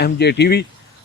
MJ TV।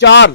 4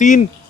3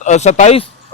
27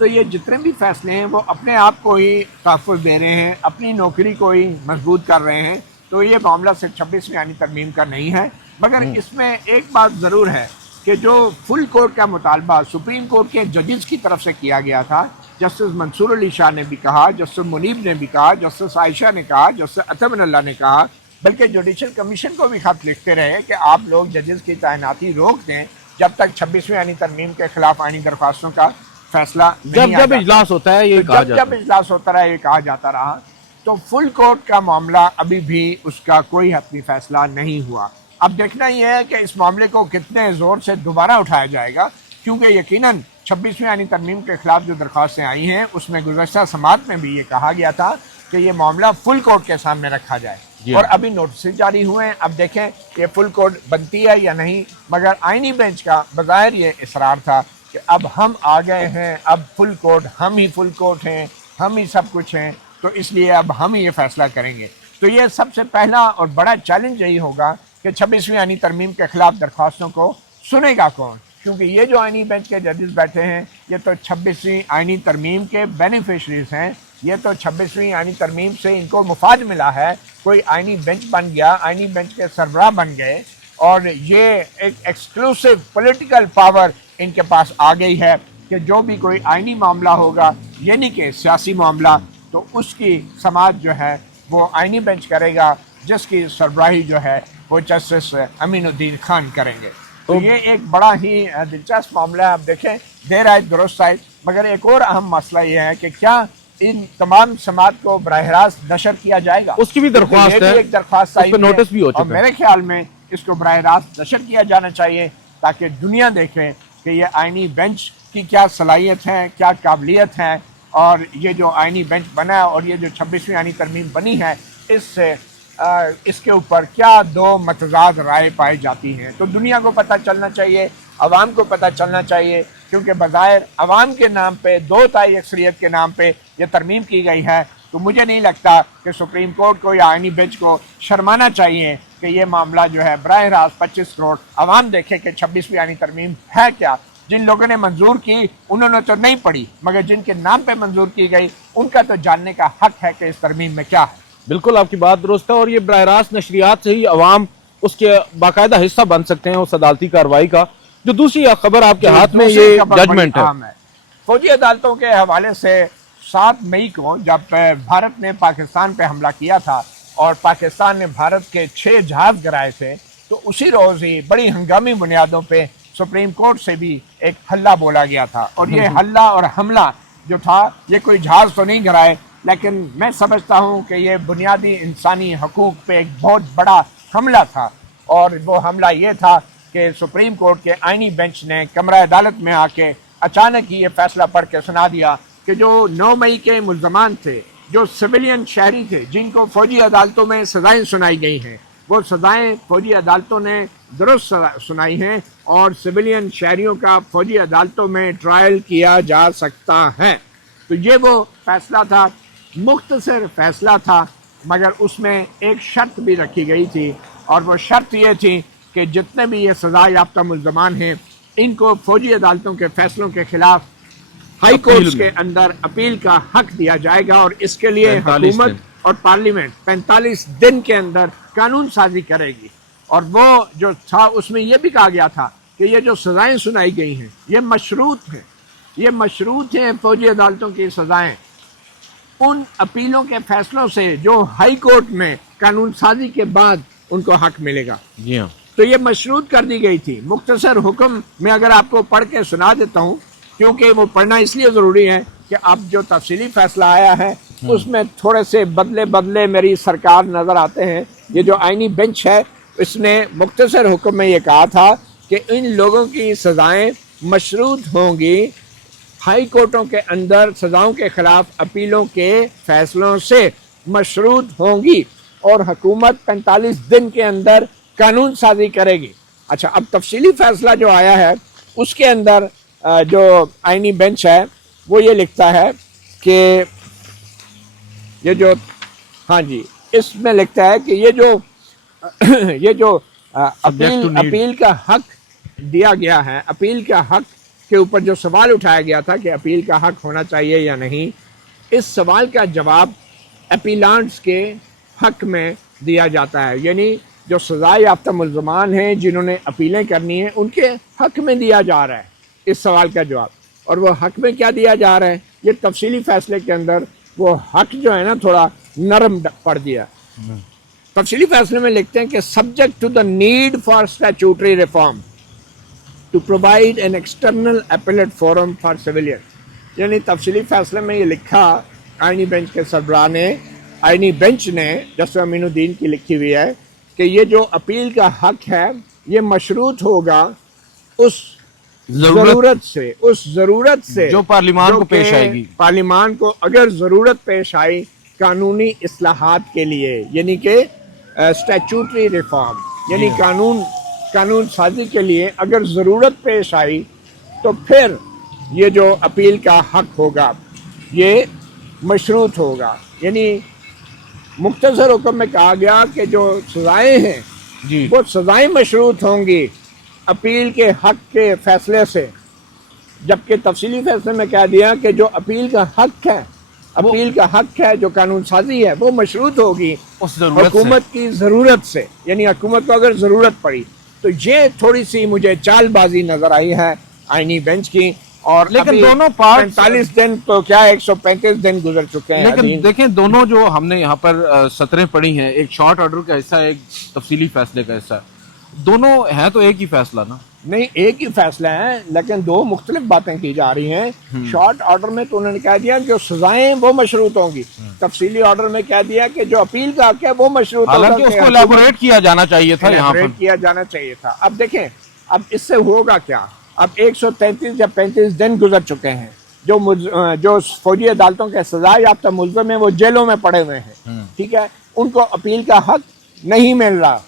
تو یہ جتنے بھی فیصلے ہیں وہ اپنے آپ کو ہی تحفظ دے رہے ہیں، اپنی نوکری کو ہی مضبوط کر رہے ہیں. تو یہ معاملہ صرف 26ویں آئینی ترمیم کا نہیں ہے، مگر اس میں ایک بات ضرور ہے کہ جو فل کورٹ کا مطالبہ سپریم کورٹ کے ججز کی طرف سے کیا گیا تھا، جسٹس منصور علی شاہ نے بھی کہا، جسٹس منیب نے بھی کہا، جسٹس عائشہ نے کہا، جسٹس اطہر اللہ نے کہا، بلکہ جوڈیشل کمیشن کو بھی خط لکھتے رہے کہ آپ لوگ ججز کی تعیناتی روک دیں جب تک 26ویں آئینی ترمیم کے خلاف آئینی درخواستوں کا فیصلہ نہیں جب اجلاس ہوتا ہے یہ کہا جاتا جب اجلاس ہوتا رہا یہ کہا جاتا رہا. تو فل کورٹ کا معاملہ ابھی بھی اس کا کوئی حتمی فیصلہ نہیں ہوا. اب دیکھنا یہ ہے کہ اس معاملے کو کتنے زور سے دوبارہ اٹھایا جائے گا، کیونکہ یقیناً 26ویں آئینی ترمیم کے خلاف جو درخواستیں آئی ہیں اس میں گزشتہ سماعت میں بھی یہ کہا گیا تھا کہ یہ معاملہ فل کورٹ کے سامنے رکھا جائے. اور ابھی نوٹسز جاری ہوئے ہیں. اب دیکھیں یہ فل کورٹ بنتی ہے یا نہیں، مگر آئینی بینچ کا بظاہر یہ اصرار تھا کہ اب ہم آ گئے ہیں، اب فل کورٹ، ہم ہی فل کورٹ ہیں، ہم ہی سب کچھ ہیں، تو اس لیے اب ہم ہی یہ فیصلہ کریں گے. تو یہ سب سے پہلا اور بڑا چیلنج یہی ہوگا کہ 26ویں آئینی ترمیم کے خلاف درخواستوں کو سنے گا کون، کیونکہ یہ جو آئینی بینچ کے ججز بیٹھے ہیں یہ تو 26ویں آئینی ترمیم کے بینیفیشریز ہیں. یہ تو 26ویں آئینی ترمیم سے ان کو مفاد ملا ہے، کوئی آئینی بینچ بن گیا، آئینی بینچ کے سربراہ بن گئے، اور یہ ایک ایکسکلوسو پولیٹیکل پاور ان کے پاس آ گئی ہے کہ جو بھی کوئی آئینی معاملہ ہوگا، یعنی کہ سیاسی معاملہ، تو اس کی سماعت جو ہے وہ آئینی بینچ کرے گا، جس کی سربراہی جو ہے وہ جسٹس امین الدین خان کریں گے. تو یہ ایک بڑا ہی دلچسپ معاملہ ہے. اب دیکھیں دیر آئے درست آئے. مگر ایک اور اہم مسئلہ یہ ہے کہ کیا ان تمام سماعت کو براہ راست نشر کیا جائے گا؟ اس کی بھی درخواست ہے، ایک درخواست آئی ہے، نوٹس بھی ہو چکا اور میرے خیال میں اس کو براہ راست نشر کیا جانا چاہیے تاکہ دنیا دیکھے کہ یہ آئینی بینچ کی کیا صلاحیت ہے، کیا قابلیت ہے، اور یہ جو آئینی بینچ بنا ہے اور یہ جو 26ویں آئینی ترمیم بنی ہے اس سے اس کے اوپر کیا دو متضاد رائے پائی جاتی ہیں. تو دنیا کو پتہ چلنا چاہیے، عوام کو پتہ چلنا چاہیے، کیونکہ بظاہر عوام کے نام پہ، 2/3 اکثریت کے نام پہ یہ ترمیم کی گئی ہے. تو مجھے نہیں لگتا کہ سپریم کورٹ کو یا آئینی بینچ کو شرمانا چاہیے کہ یہ معاملہ جو ہے براہ راست 25 کروڑ عوام دیکھے کہ 26ویں آئینی ترمیم ہے کیا. جن لوگوں نے منظور کی انہوں نے تو نہیں پڑھی، مگر جن کے نام پہ منظور کی گئی ان کا تو جاننے کا حق ہے کہ اس ترمیم میں کیا ہے. بالکل آپ کی بات درست ہے، اور یہ براہ راست نشریات سے ہی عوام اس کے باقاعدہ حصہ بن سکتے ہیں اس عدالتی کارروائی کا. جو دوسری خبر آپ کے ہاتھ میں یہ ججمنٹ ہے. فوجی عدالتوں کے حوالے سے 7 مئی کو جب بھارت نے پاکستان پہ حملہ کیا تھا اور پاکستان نے بھارت کے 6 جہاز گرائے تھے، تو اسی روز ہی بڑی ہنگامی بنیادوں پہ سپریم کورٹ سے بھی ایک حلہ بولا گیا تھا. اور یہ حلہ اور حملہ جو تھا یہ کوئی جہاز تو نہیں گرائے، لیکن میں سمجھتا ہوں کہ یہ بنیادی انسانی حقوق پہ ایک بہت بڑا حملہ تھا. اور وہ حملہ یہ تھا کہ سپریم کورٹ کے آئینی بینچ نے کمرہ عدالت میں آ کے اچانک ہی یہ فیصلہ پڑھ کے سنا دیا کہ جو 9 مئی کے ملزمان تھے، جو سویلین شہری تھے جن کو فوجی عدالتوں میں سزائیں سنائی گئی ہیں، وہ سزائیں فوجی عدالتوں نے درست سنائی ہیں اور سویلین شہریوں کا فوجی عدالتوں میں ٹرائل کیا جا سکتا ہے. تو یہ وہ فیصلہ تھا، مختصر فیصلہ تھا، مگر اس میں ایک شرط بھی رکھی گئی تھی، اور وہ شرط یہ تھی کہ جتنے بھی یہ سزا یافتہ ملزمان ہیں ان کو فوجی عدالتوں کے فیصلوں کے خلاف ہائی کورٹس کے اندر اپیل کا حق دیا جائے گا، اور اس کے لیے حکومت اور پارلیمنٹ 45 دن کے اندر قانون سازی کرے گی. اور وہ جو تھا اس میں یہ بھی کہا گیا تھا کہ یہ جو سزائیں سنائی گئی ہیں یہ مشروط ہیں، یہ مشروط ہیں فوجی عدالتوں کی سزائیں ان اپیلوں کے فیصلوں سے جو ہائی کورٹ میں قانون سازی کے بعد ان کو حق ملے گا. جی ہاں، تو یہ مشروط کر دی گئی تھی. مختصر حکم میں اگر آپ کو پڑھ کے سنا دیتا ہوں، کیونکہ وہ پڑھنا اس لیے ضروری ہے کہ اب جو تفصیلی فیصلہ آیا ہے اس میں تھوڑے سے بدلے میری سرکار نظر آتے ہیں. یہ جو آئینی بینچ ہے اس نے مختصر حکم میں یہ کہا تھا کہ ان لوگوں کی سزائیں مشروط ہوں گی ہائی کورٹوں کے اندر سزاؤں کے خلاف اپیلوں کے فیصلوں سے مشروط ہوں گی، اور حکومت 45 دن کے اندر قانون سازی کرے گی. اچھا، اب تفصیلی فیصلہ جو آیا ہے اس کے اندر جو آئینی بینچ ہے وہ یہ لکھتا ہے کہ یہ جو اس میں لکھتا ہے کہ یہ جو اپیل کا حق دیا گیا ہے، اپیل کا حق کے اوپر جو سوال اٹھایا گیا تھا کہ اپیل کا حق ہونا چاہیے یا نہیں، اس سوال کا جواب اپیلانٹس کے حق میں دیا جاتا ہے، یعنی جو سزا یافتہ ملزمان ہیں جنہوں نے اپیلیں کرنی ہیں ان کے حق میں دیا جا رہا ہے اس سوال کا جواب۔ اور وہ حق میں کیا دیا جا رہا ہے، یہ تفصیلی فیصلے کے اندر وہ حق جو ہے نا تھوڑا نرم پڑ دیا۔ تفصیلی فیصلے میں لکھتے ہیں کہ subject to the need for statutory reform to provide an external appellate forum for civilian, یعنی تفصیلی فیصلے میں یہ لکھا آئینی بینچ کے سربراہ نے، آئینی بینچ نے، جسٹس امین الدین کی لکھی ہوئی ہے کہ یہ جو اپیل کا حق ہے یہ مشروط ہوگا اس ضرورت سے جو پارلیمان کو کہ پیش آئے گی، پارلیمان کو اگر ضرورت پیش آئی قانونی اصلاحات کے لیے، یعنی کہ اسٹیچوٹری ریفارم، یعنی قانون سازی کے لیے اگر ضرورت پیش آئی تو پھر یہ جو اپیل کا حق ہوگا یہ مشروط ہوگا۔ یعنی مختصر حکم میں کہا گیا کہ جو سزائیں ہیں جی وہ سزائیں مشروط ہوں گی اپیل کے حق کے فیصلے سے، جبکہ تفصیلی فیصلے میں کہہ دیا کہ جو اپیل کا حق ہے جو قانون سازی ہے وہ مشروط ہوگی اس ضرورت حکومت کی ضرورت سے، یعنی حکومت کو اگر ضرورت پڑی۔ تو یہ تھوڑی سی مجھے چال بازی نظر آئی ہے آئینی بینچ کی، اور لیکن دونوں پارٹ 45 دن تو کیا 135 دن گزر چکے ہیں۔ لیکن دیکھیں دونوں جو ہم نے یہاں پر سطریں پڑھی ہیں، ایک شارٹ آرڈر کا حصہ ہے، ایک تفصیلی فیصلے کا حصہ ہے، دونوں ہیں تو ایک ہی فیصلہ نا؟ نہیں، ایک ہی فیصلہ ہے لیکن دو مختلف باتیں کی جا رہی ہیں۔ شارٹ آرڈر میں تو انہوں نے کہہ دیا کہ سزائیں وہ مشروط ہوں گی، تفصیلی آرڈر میں کہہ دیا کہ جو اپیل کا حق ہے وہ مشروط ہوگا، حالانکہ اس کو الیبوریٹ کیا جانا چاہیے تھا یہاں پر۔ کیا جانا چاہیے تھا۔ اب دیکھیں اب اس سے ہوگا کیا، اب 133 یا 35 دن گزر چکے ہیں، جو فوجی عدالتوں کے سزا یافتہ ملزم ہیں وہ جیلوں میں پڑے ہوئے ہیں، ٹھیک ہے، ان کو اپیل کا حق نہیں مل رہا،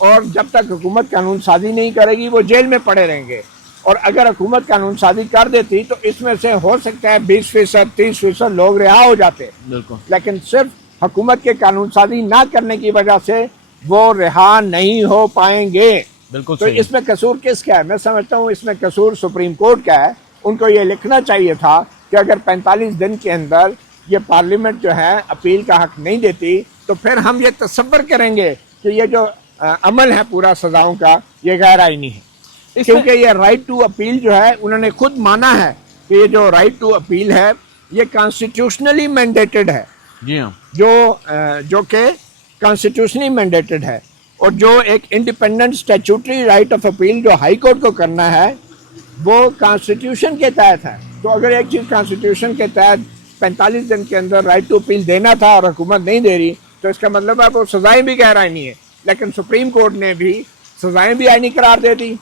اور جب تک حکومت قانون سازی نہیں کرے گی وہ جیل میں پڑے رہیں گے۔ اور اگر حکومت قانون سازی کر دیتی تو اس میں سے ہو سکتا ہے 20%، 30% لوگ رہا ہو جاتے، بالکل، لیکن صرف حکومت کے قانون سازی نہ کرنے کی وجہ سے وہ رہا نہیں ہو پائیں گے۔ بالکل تو صحیح۔ اس میں قصور کس کا ہے؟ میں سمجھتا ہوں اس میں قصور سپریم کورٹ کا ہے۔ ان کو یہ لکھنا چاہیے تھا کہ اگر 45 دن کے اندر یہ پارلیمنٹ جو ہے اپیل کا حق نہیں دیتی تو پھر ہم یہ تصور کریں گے کہ یہ جو عمل ہے پورا سزاؤں کا یہ غیر آئینی ہے، کیونکہ یہ رائٹ ٹو اپیل جو ہے انہوں نے خود مانا ہے کہ یہ جو رائٹ ٹو اپیل ہے یہ کانسٹیٹیوشنلی مینڈیٹڈ ہے، جی ہاں، جو کہ کانسٹیٹیوشنلی مینڈیٹڈ ہے، اور جو ایک independent statutory right of appeal جو ہائی کورٹ کو کرنا ہے وہ کانسٹیٹیوشن کے تحت ہے۔ تو اگر ایک چیز کانسٹیٹیوشن کے تحت 45 دن کے اندر رائٹ ٹو اپیل دینا تھا اور حکومت نہیں دے رہی تو اس کا مطلب ہے وہ سزائیں بھی غیر آئینی ہے، لیکن سپریم کورٹ نے بھی سزائیں بھی آئینی قرار دے دی،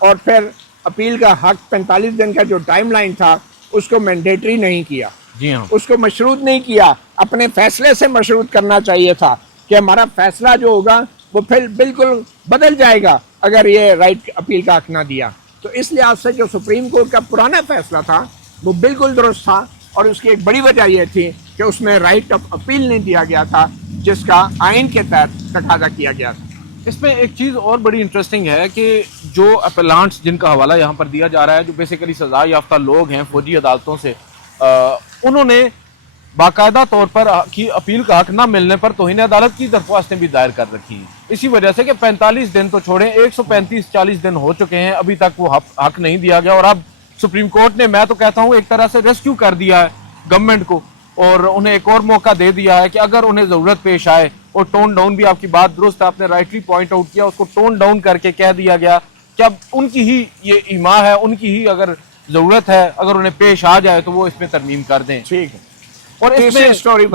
اور پھر اپیل کا حق 45 دن کا جو ٹائم لائن تھا اس کو مینڈیٹری نہیں کیا، جی ہاں، اس کو مشروط نہیں کیا، اپنے فیصلے سے مشروط کرنا چاہیے تھا کہ ہمارا فیصلہ جو ہوگا وہ پھر بالکل بدل جائے گا اگر یہ رائٹ اپیل کا حق نہ دیا۔ تو اس لحاظ سے جو سپریم کورٹ کا پرانا فیصلہ تھا وہ بالکل درست تھا، اور اس کی ایک بڑی وجہ یہ تھی کہ اس میں رائٹ آف اپیل نہیں دیا گیا تھا جس کا آئین کے تحت تقاضا کیا گیا تھا۔ اس میں ایک چیز اور بڑی انٹرسٹنگ ہے کہ جو اپیلانٹس جن کا حوالہ یہاں پر دیا جا رہا ہے، جو بیسیکلی سزا یافتہ لوگ ہیں فوجی عدالتوں سے، انہوں نے باقاعدہ طور پر کی اپیل کا حق نہ ملنے پر توہین عدالت کی درخواستیں بھی دائر کر رکھی ہیں، اسی وجہ سے کہ 45 دن تو چھوڑیں 135-40 دن ہو چکے ہیں، ابھی تک وہ حق نہیں دیا گیا، اور اب سپریم کورٹ نے، میں تو کہتا ہوں ایک طرح سے ریسکیو کر دیا ہے گورنمنٹ کو، اور انہیں ایک اور موقع دے دیا ہے کہ اگر انہیں ضرورت پیش آئے، اور ٹون ڈاؤن بھی آپ کی بات درست ہے، آپ نے رائٹلی پوائنٹ آؤٹ کیا، اس کو ٹون ڈاؤن کر کے کہہ دیا گیا کہ اب ان کی ہی یہ ایما ہے، ان کی ہی اگر ضرورت ہے، اگر انہیں پیش آ جائے تو وہ اس میں ترمیم کر دیں۔ ٹھیک ہے، اور اس میں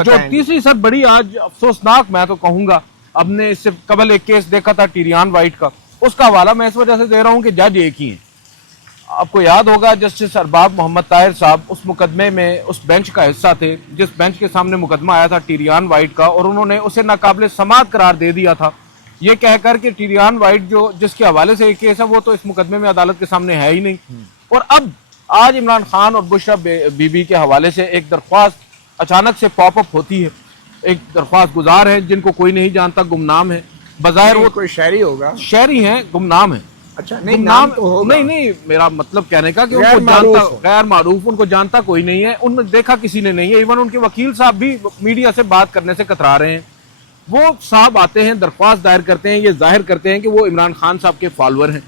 جو تیسری سب بڑی آج افسوسناک میں تو کہوں گا، اب نے اس سے قبل ایک کیس دیکھا تھا ٹیریان وائٹ کا، اس کا حوالہ میں اس وجہ سے دے رہا ہوں کہ جج ایک ہی ہیں۔ آپ کو یاد ہوگا جسٹس ارباب محمد طاہر صاحب اس مقدمے میں اس بینچ کا حصہ تھے جس بینچ کے سامنے مقدمہ آیا تھا ٹیریان وائٹ کا، اور انہوں نے اسے ناقابل سماعت قرار دے دیا تھا، یہ کہہ کر کہ ٹیریان وائٹ جس کے حوالے سے یہ کیس ہے وہ تو اس مقدمے میں عدالت کے سامنے ہے ہی نہیں۔ اور اب آج عمران خان اور بشرا بی بی کے حوالے سے ایک درخواست اچانک سے پاپ اپ ہوتی ہے، ایک درخواست گزار ہے جن کو کوئی نہیں جانتا، گمنام ہے، بظاہر وہ کوئی شہری ہوگا، شہری ہیں، گمنام ہیں، اچھا نہیں نام تو ہوگا. نہیں میرا مطلب کہنے کا کہ ان غیر کو معروف جانتا ہو. غیر معروف ان کو جانتا کوئی نہیں ہے, ان نے دیکھا کسی نے نہیں ہے. ایون ان کے وکیل صاحب بھی میڈیا سے بات کرنے سے کترا رہے ہیں. وہ صاحب آتے ہیں, درخواست دائر کرتے ہیں, یہ ظاہر کرتے ہیں کہ وہ عمران خان صاحب کے فالوور ہیں.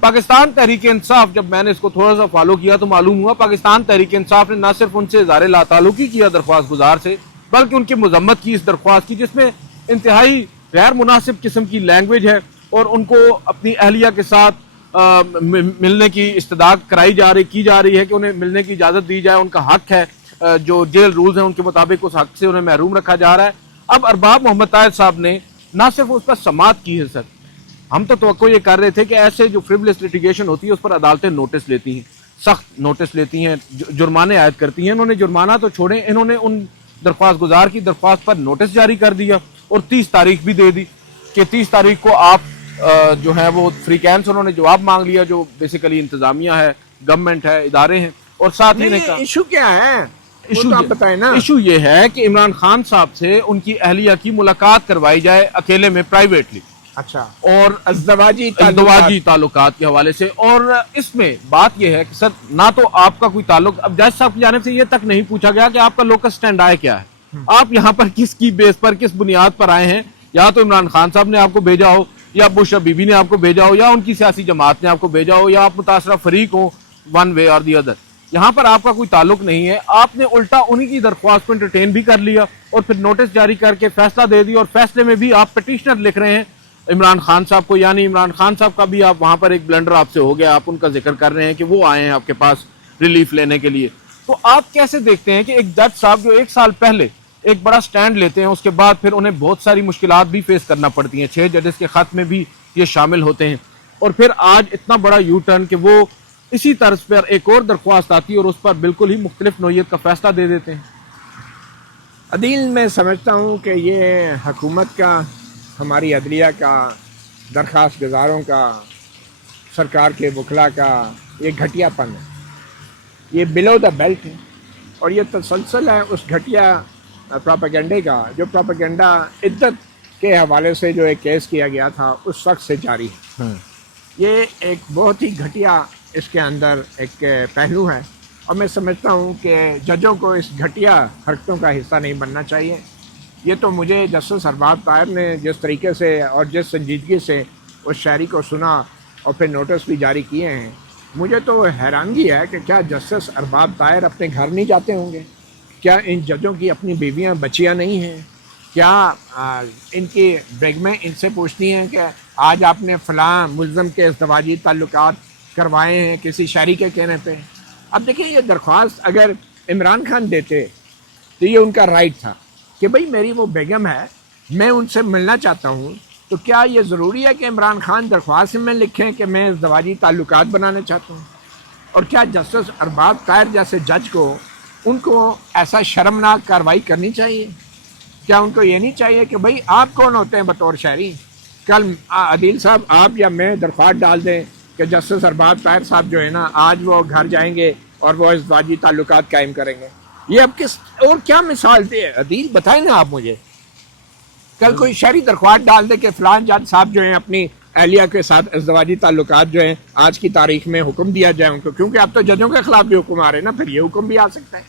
پاکستان تحریک انصاف, جب میں نے اس کو تھوڑا سا فالو کیا تو معلوم ہوا پاکستان تحریک انصاف نے نہ صرف ان سے اظہار لا تعلقی کیا درخواست گزار سے, بلکہ ان کی مذمت کی اس درخواست کی, جس میں انتہائی غیر مناسب قسم کی لینگویج ہے, اور ان کو اپنی اہلیہ کے ساتھ ملنے کی استدعا کی جا رہی ہے کہ انہیں ملنے کی اجازت دی جائے. ان کا حق ہے, جو جیل رولز ہیں ان کے مطابق اس حق سے انہیں محروم رکھا جا رہا ہے. اب ارباب محمد طاہر صاحب نے نہ صرف اس پر سماعت کی ہے سر, ہم تو توقع یہ کر رہے تھے کہ ایسے جو فریولس لٹیگیشن ہوتی ہے اس پر عدالتیں نوٹس لیتی ہیں, سخت نوٹس لیتی ہیں, جرمانے عائد کرتی ہیں. انہوں نے جرمانہ تو چھوڑیں, انہوں نے ان درخواست گزار کی درخواست پر نوٹس جاری کر دیا اور 30 تاریخ بھی دے دی کہ 30 تاریخ کو آپ جو ہے وہ فری کین سے انہوں نے جواب مانگ لیا, جو بیسیکلی انتظامیہ ہے, گورنمنٹ ہے, ادارے ہیں. اور ساتھ ہی نے کہا ایشو کیا ہے, آپ بتائیں نا. ایشو یہ ہے کہ عمران خان صاحب سے ان کی اہلیہ کی ملاقات کروائی جائے اکیلے میں, پرائیویٹلی. اچھا, اور ازدواجی تعلقات کے حوالے سے. اور اس میں بات یہ ہے کہ سر نہ تو آپ کا کوئی تعلق, اب جج صاحب کی جانب سے یہ تک نہیں پوچھا گیا کہ آپ کا لوکس اسٹینڈ آئے کیا ہے, آپ یہاں پر کس کی بیس پر, کس بنیاد پر آئے ہیں. یا تو عمران خان صاحب نے آپ کو بھیجا ہو, یا بش بی بی نے آپ کو بھیجا ہو, یا ان کی سیاسی جماعت نے آپ کو بھیجا ہو, یا آپ متاثرہ فریق ہو ون وے اور دی ادر. یہاں پر آپ کا کوئی تعلق نہیں ہے. آپ نے الٹا انہی کی درخواست کو انٹرٹین بھی کر لیا اور پھر نوٹس جاری کر کے فیصلہ دے دیا, اور فیصلے میں بھی آپ پٹیشنر لکھ رہے ہیں عمران خان صاحب کو. یعنی عمران خان صاحب کا بھی آپ وہاں پر ایک بلنڈر آپ سے ہو گیا, آپ ان کا ذکر کر رہے ہیں کہ وہ آئے ہیں آپ کے پاس ریلیف لینے کے لیے. تو آپ کیسے دیکھتے ہیں کہ ایک جج صاحب جو 1 سال پہلے ایک بڑا سٹینڈ لیتے ہیں, اس کے بعد پھر انہیں بہت ساری مشکلات بھی فیس کرنا پڑتی ہیں, 6 ججز کے خط میں بھی یہ شامل ہوتے ہیں, اور پھر آج اتنا بڑا یو ٹرن کہ وہ اسی طرز پر ایک اور درخواست آتی ہے اور اس پر بالکل ہی مختلف نوعیت کا فیصلہ دے دیتے ہیں. عدیل, میں سمجھتا ہوں کہ یہ حکومت کا, ہماری عدلیہ کا, درخواست گزاروں کا, سرکار کے وکلاء کا یہ گھٹیا پن ہے. یہ بلو دا بیلٹ ہے, اور یہ تسلسل ہے اس گھٹیا پروپیگنڈے کا, جو پروپیگنڈا عدت کے حوالے سے جو ایک کیس کیا گیا تھا اس وقت سے جاری ہے. یہ ایک بہت ہی گھٹیا اس کے اندر ایک پہلو ہے, اور میں سمجھتا ہوں کہ ججوں کو اس گھٹیا حرکتوں کا حصہ نہیں بننا چاہیے. یہ تو مجھے جسٹس ارباب طاہر نے جس طریقے سے اور جس سنجیدگی سے اس شاعری کو سنا اور پھر نوٹس بھی جاری کیے ہیں, مجھے تو حیرانگی ہے کہ کیا جسٹس ارباب طاہر اپنے گھر نہیں جاتے ہوں گے؟ کیا ان ججوں کی اپنی بیویاں بچیاں نہیں ہیں؟ کیا ان کی بیگمیں ان سے پوچھتی ہیں کہ آج آپ نے فلاں ملزم کے ازدواجی تعلقات کروائے ہیں کسی شاعری کے کہنے پہ؟ اب دیکھیں, یہ درخواست اگر عمران خان دیتے تو یہ ان کا رائٹ تھا کہ بھئی میری وہ بیگم ہے, میں ان سے ملنا چاہتا ہوں. تو کیا یہ ضروری ہے کہ عمران خان درخواست میں لکھیں کہ میں ازدواجی تعلقات بنانے چاہتا ہوں؟ اور کیا جسٹس ارباب طاہر جیسے جج کو ان کو ایسا شرمناک کارروائی کرنی چاہیے؟ کیا ان کو یہ نہیں چاہیے کہ بھئی آپ کون ہوتے ہیں بطور شہری؟ کل عدیل صاحب آپ یا میں درخواست ڈال دیں کہ جسٹس ارباب طاہر صاحب جو ہے نا آج وہ گھر جائیں گے اور وہ ازدواجی تعلقات قائم کریں گے. یہ اب کس اور کیا مثال دے عدیل, بتائیں نا آپ مجھے. کل کوئی شہری درخواست ڈال دے کہ فلان جج صاحب جو ہیں اپنی اہلیہ کے ساتھ ازدواجی تعلقات جو ہیں آج کی تاریخ میں حکم دیا جائے ان کو, کیونکہ اب تو ججوں کے خلاف بھی حکم آ رہے ہیں نا, پھر یہ حکم بھی آ سکتا ہے.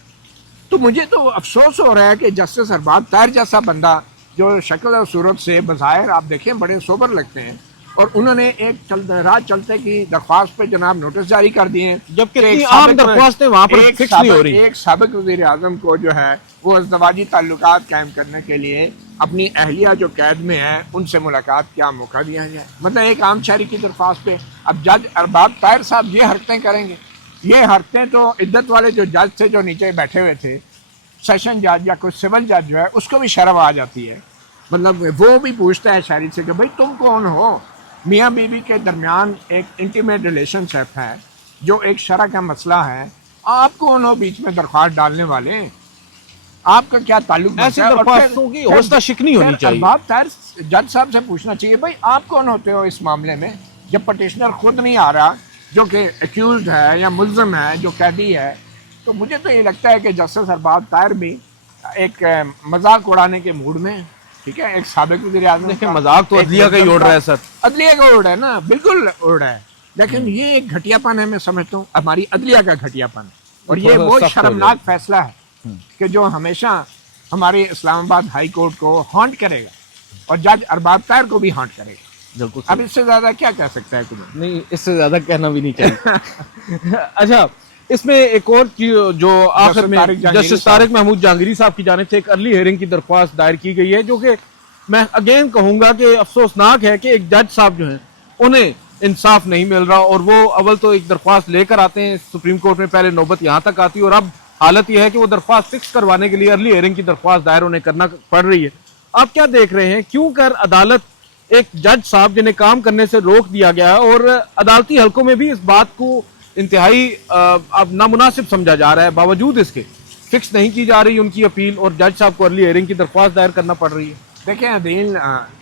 تو مجھے تو افسوس ہو رہا ہے کہ جسٹس ارباب طاہر جیسا بندہ جو شکل اور صورت سے بظاہر آپ دیکھیں بڑے سوبر لگتے ہیں, اور انہوں نے ایک راہ چلتے کی درخواست پہ جناب نوٹس جاری کر دیے ہیں, جبکہ عام درخواستیں وہاں پر فکس نہیں ہو رہی. ایک سابق وزیر اعظم کو جو ہے وہ ازدواجی تعلقات قائم کرنے کے لیے اپنی اہلیہ جو قید میں ہے ان سے ملاقات کیا موقع دیا جائے, مطلب ایک عام شہری کی درخواست پہ. اب جج ارباب طاہر صاحب یہ حرکتیں کریں گے, یہ حرکتیں تو عدت والے جو جج تھے جو نیچے بیٹھے ہوئے تھے, سیشن جج یا کوئی سول جج جو ہے اس کو بھی شرم آ جاتی ہے. مطلب وہ بھی پوچھتا ہے شاعری سے کہ بھائی تم کون ہو؟ میاں بیوی کے درمیان ایک انٹیمیٹ ریلیشن شپ ہے جو ایک شرع کا مسئلہ ہے, آپ کون ہو بیچ میں درخواست ڈالنے والے؟ آپ کا کیا تعلق؟ ایسی درخواستوں کی حوصلہ شکنی ہونی چاہیے. ارباب طاہر جج صاحب سے پوچھنا چاہیے بھائی آپ کون ہوتے ہو اس معاملے میں, جب پٹیشنر خود نہیں آ رہا جو کہ ایکیوزڈ ہے یا ملزم ہے جو قیدی ہے. تو مجھے تو یہ لگتا ہے کہ جسٹس ارباب طاہر بھی ایک مذاق اڑانے کے موڈ میں, ٹھیک ہے, ایک سابق وزیر اعظم کا مذاق تو عدلیہ کا ہی اڑ رہا ہے سر, عدلیہ کا اڑ رہا ہے نا, بالکل اڑ رہا ہے. لیکن یہ ایک گھٹیا پن ہے، میں سمجھتا ہوں ہماری عدلیہ کا گھٹیا پن، اور یہ تھوڑا وہ سخت ہو شرمناک فیصلہ ہے کہ جو ہمیشہ ہمارے اسلام آباد ہائی کورٹ کو ہانٹ کرے گا اور جج ارباب طاہر کو بھی ہانٹ کرے گا۔ بالکل اب اس سے زیادہ کیا کہہ سکتا ہے کوئی؟ نہیں، اس سے زیادہ کہنا بھی نہیں چاہیے۔ اچھا، اس میں ایک اور جو آخر میں جسٹس طارق محمود جہانگیری صاحب کی جانب سے ایک ارلی ہیئرنگ کی درخواست دائر کی گئی ہے، جو کہ میں اگین کہوں گا کہ افسوسناک ہے کہ ایک جج صاحب جو ہیں انہیں انصاف نہیں مل رہا، اور وہ اول تو ایک درخواست لے کر آتے ہیں سپریم کورٹ میں، پہلے نوبت یہاں تک آتی ہے، اور اب حالت یہ ہے کہ وہ درخواست فکس کروانے کے لیے ارلی ہیئرنگ کی درخواست دائر انہیں کرنا پڑ رہی ہے۔ آپ کیا دیکھ رہے ہیں، کیوں کر عدالت ایک جج صاحب جنہیں کام کرنے سے روک دیا گیا ہے، اور عدالتی حلقوں میں بھی اس بات کو انتہائی اب نامناسب سمجھا جا رہا ہے، باوجود اس کے فکس نہیں کی جا رہی ان کی اپیل، اور جج صاحب کو ارلی ہیئرنگ کی درخواست دائر کرنا پڑ رہی ہے؟ دیکھیں عدیل،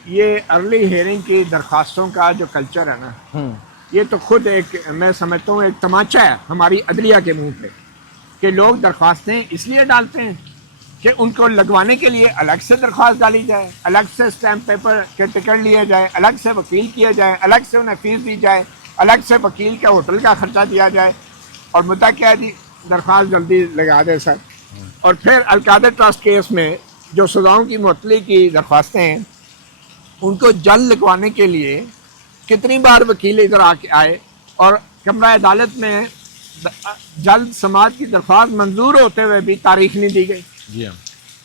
یہ ارلی ہیئرنگ کی درخواستوں کا جو کلچر ہے نا، یہ تو خود ایک، میں سمجھتا ہوں ایک تماچا ہے ہماری عدلیہ کے منہ پہ، کہ لوگ درخواستیں اس لیے ڈالتے ہیں کہ ان کو لگوانے کے لیے الگ سے درخواست ڈالی جائے، الگ سے اسٹیمپ پیپر کے ٹکٹ لیے جائے، الگ سے وکیل کیے جائے، الگ سے انہیں فیس دی جائے، الگ سے وکیل کے ہوٹل کا خرچہ دیا جائے، اور مدعا کیا ہے جی درخواست جلدی لگا دے سر۔ اور پھر القادر ٹرسٹ کیس میں جو سزاؤں کی معطلی کی درخواستیں ہیں، ان کو جلد لگوانے کے لیے کتنی بار وکیل ادھر آئے، اور کمرہ عدالت میں جلد سماعت کی درخواست منظور ہوتے ہوئے بھی تاریخ نہیں دی گئی۔ جی ہاں،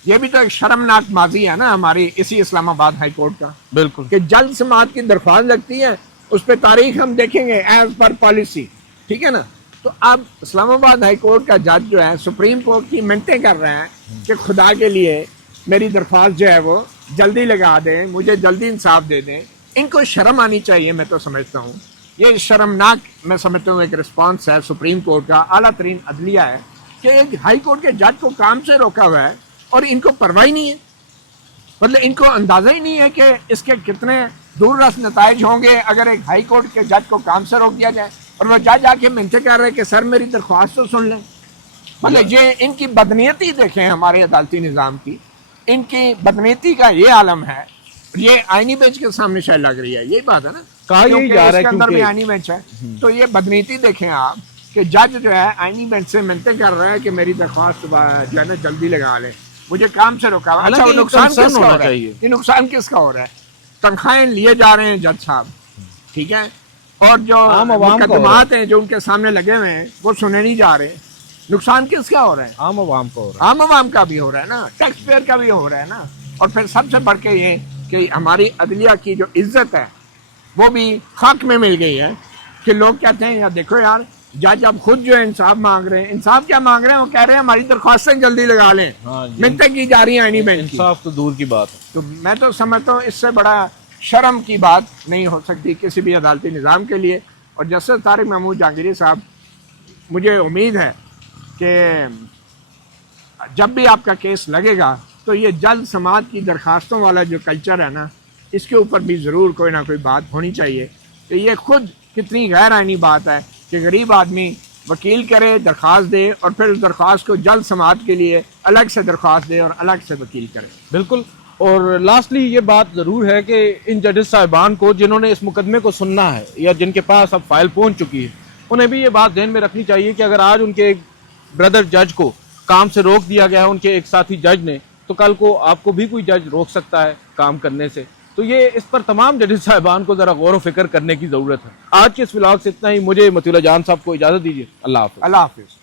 یہ بھی تو ایک شرمناک ماضی ہے نا ہماری اسی اسلام آباد ہائی کورٹ کا، بالکل، کہ جلد سماعت کی درخواست لگتی ہے، اس پہ تاریخ ہم دیکھیں گے ایز پر پالیسی، ٹھیک ہے نا۔ تو اب اسلام آباد ہائی کورٹ کا جج جو ہے سپریم کورٹ کی منتیں کر رہے ہیں کہ خدا کے لیے میری درخواست جو ہے وہ جلدی لگا دیں، مجھے جلدی انصاف دے دیں۔ ان کو شرم آنی چاہیے، میں تو سمجھتا ہوں یہ شرمناک، میں سمجھتا ہوں ایک رسپانس ہے سپریم کورٹ کا، اعلیٰ ترین عدلیہ ہے، کہ ایک ہائی کورٹ کے جج کو کام سے روکا ہوا ہے اور ان کو پرواہ نہیں ہے، مطلب ان کو اندازہ ہی نہیں ہے کہ اس کے کتنے دور رس نتائج ہوں گے اگر ایک ہائی کورٹ کے جج کو کام سے روک دیا جائے، اور وہ جج آ کے منتیں کر رہے کہ سر میری درخواست تو سن لیں۔ مطلب یہ ان کی بدنیتی دیکھیں ہمارے عدالتی نظام کی، ان کی بدنیتی کا یہ عالم ہے، یہ آئینی بینچ کے سامنے شاید لگ رہی ہے، یہی بات ہے نا، کہا یہی جا رہا ہے اس کے اندر بھی کیونکہ آئینی بینچ ہے، تو یہ بدنیتی دیکھیں آپ کہ جج جو ہے آئینی بینچ سے منتیں کر رہا ہے کہ میری درخواست جو ہے نا جلدی لگا لیں، مجھے کام سے روکا ہوا۔ اچھا، وہ نقصان کس کا ہو رہا ہے؟ یہ نقصان کس کا ہو رہا ہے؟ تنخواہیں لیے جا رہے ہیں جج صاحب، ٹھیک ہے، اور جو مقدمات ہیں جو ان کے سامنے لگے ہوئے ہیں وہ سنے نہیں جا رہے، نقصان کس کا ہو رہا ہے؟ عام عوام کو ہو رہا ہے، عام عوام کا بھی ہو رہا ہے نا، ٹیکس پیئر کا بھی ہو رہا ہے نا، اور پھر سب سے بڑھ کے یہ کہ ہماری عدلیہ کی جو عزت ہے وہ بھی خاک میں مل گئی ہے، کہ لوگ کہتے ہیں یار دیکھو یار جج اب خود جو ہے انصاف مانگ رہے ہیں، انصاف کیا مانگ رہے ہیں، وہ کہہ رہے ہیں ہماری درخواستیں جلدی لگا لیں، منتیں کی جا رہی ہیں آئینی بینچ کی۔ انصاف تو دور کی بات ہے۔ تو میں تو سمجھتا ہوں اس سے بڑا شرم کی بات نہیں ہو سکتی کسی بھی عدالتی نظام کے لیے، اور جسٹس طارق محمود جہانگیری صاحب، مجھے امید ہے کہ جب بھی آپ کا کیس لگے گا تو یہ جلد سماعت کی درخواستوں والا جو کلچر ہے نا، اس کے اوپر بھی ضرور کوئی نہ کوئی بات ہونی چاہیے، کہ یہ خود کتنی غیر آئینی بات ہے کہ غریب آدمی وکیل کرے، درخواست دے، اور پھر اس درخواست کو جلد سماعت کے لیے الگ سے درخواست دے اور الگ سے وکیل کرے۔ بالکل، اور لاسٹلی یہ بات ضرور ہے کہ ان ججز صاحبان کو جنہوں نے اس مقدمے کو سننا ہے یا جن کے پاس اب فائل پہنچ چکی ہے، انہیں بھی یہ بات ذہن میں رکھنی چاہیے کہ اگر آج ان کے ایک بردر جج کو کام سے روک دیا گیا ہے ان کے ایک ساتھی جج نے، تو کل کو آپ کو بھی کوئی جج روک سکتا ہے کام کرنے سے۔ تو یہ اس پر تمام ججز صاحبان کو ذرا غور و فکر کرنے کی ضرورت ہے۔ آج کے اس ولاگ سے اتنا ہی، مجھے مطیع اللہ جان صاحب کو اجازت دیجیے، اللہ حافظ۔ اللہ حافظ۔